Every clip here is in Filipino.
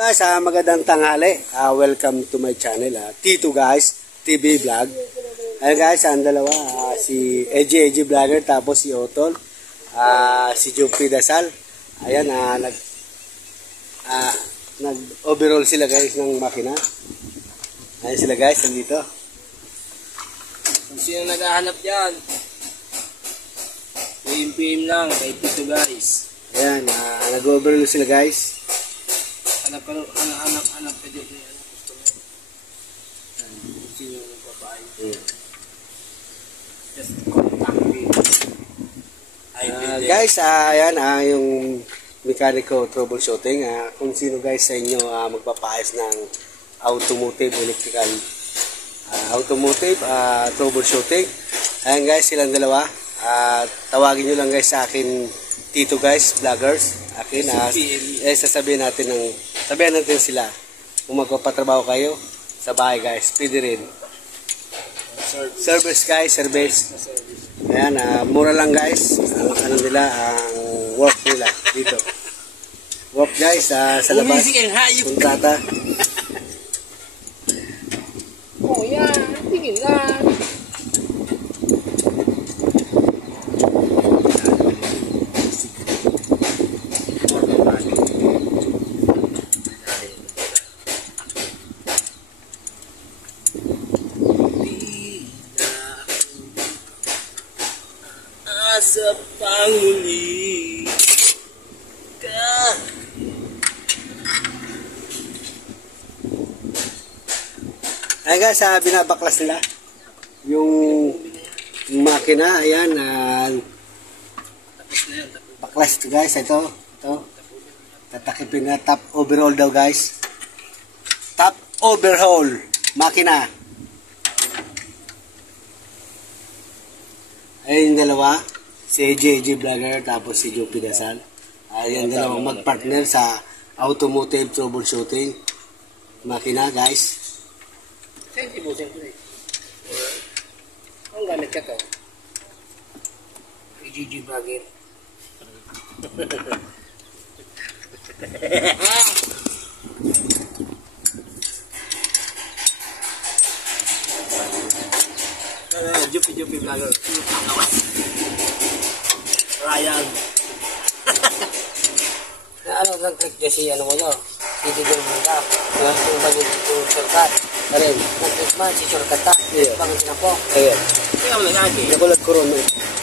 Guys, magandang tanghali. Welcome to my channel, Tito Guys TV Vlog. Ayan guys, ang dalawa, si EJ Vlogger, tapos si Otol, si Jumpy Dasal. Ayan, nag-overall sila guys ng makina. Ayan sila guys, nandito. Kung sino naghahanap dyan, PM lang kay Tito Guys. Ayan, nag-overall sila guys. Hanap ka dito yan. Kung sino nagpapaay. Just contact me. Guys, ayan, yung mechanical troubleshooting. Kung sino guys sa inyo magpapaayos ng automotive, electrical, automotive troubleshooting. Ayan guys, silang dalawa. Tawagin nyo lang guys sa akin, Tito Guys Vloggers. Akin, sasabihin natin sila kung magpapatrabaho kayo sa bahay guys. Pwede rin. Service guys, service. Ayan, mura lang guys. Ang work nila dito. Work guys, sa labas. Kontrata. Oh yan, tingin lang. Sa panguli ka. Ayan guys, binabaklas nila yung makina. Ayan, baklas ito guys. Ito tatakipin na top overhaul daw guys. Top overhaul makina. Ayan yung dalawa, si EJ Vlogger, tapos si Jumpy Dasal. Ayan dalawang mag-partner sa automotive troubleshooting makina guys. Siyempre. Ang gamit ka to? EJ Vlogger. Jumpy Vlogger. Ryan. Ano lang click dyan si ano mo nyo? Titidil mo ka. Yung bagay yung shortcut. Ayan. Nag-click man si shortcut ta. Bagay na po. Ayan. Kaya mo lagi. Nakulat ko ron.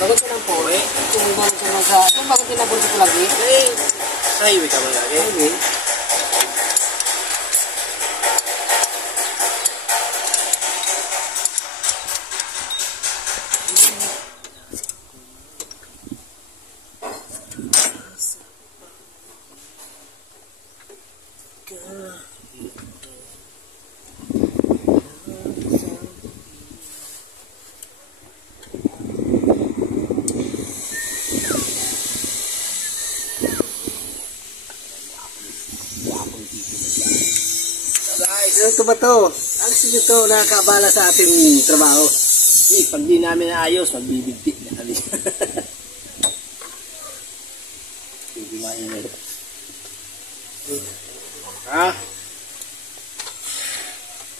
Bagay ka lang po eh. Kung bagay ka lang sa... Kung bagay tinabot ko lagi. Eh. Sa highway ka mo lagi. Highway. Ano ba to? Alisin nyo to, nakakabala sa ating trabaho. Pag di namin naayos, magbibigti na kami. Hindi mainit. Ha?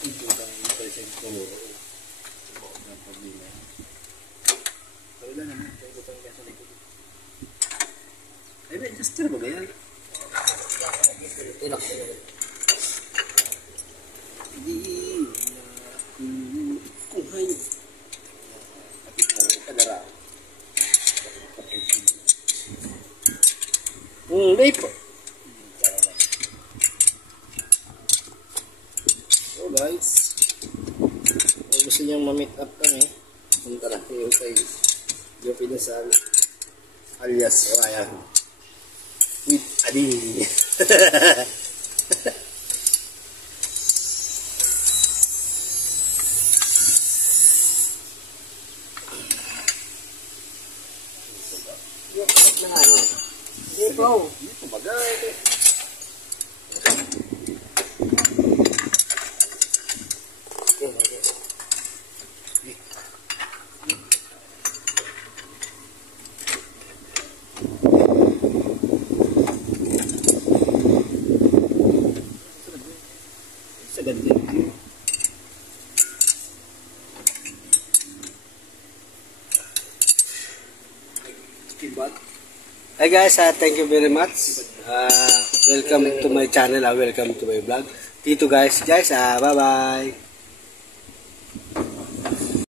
Ito ba yung present ko mo? Ang problema. Wala naman. Kaya ko pang kasa likod. Ay, just tira ba yan? Inak. Hindi po. So guys, kung gusto niyang ma-meet up kami, punta na yung kay Jumpy Dasal alias Ryan with Adi. Bro, bagay. God thank you. Hi guys, thank you very much. Welcome to my channel, welcome to my vlog. Dito guys, bye bye.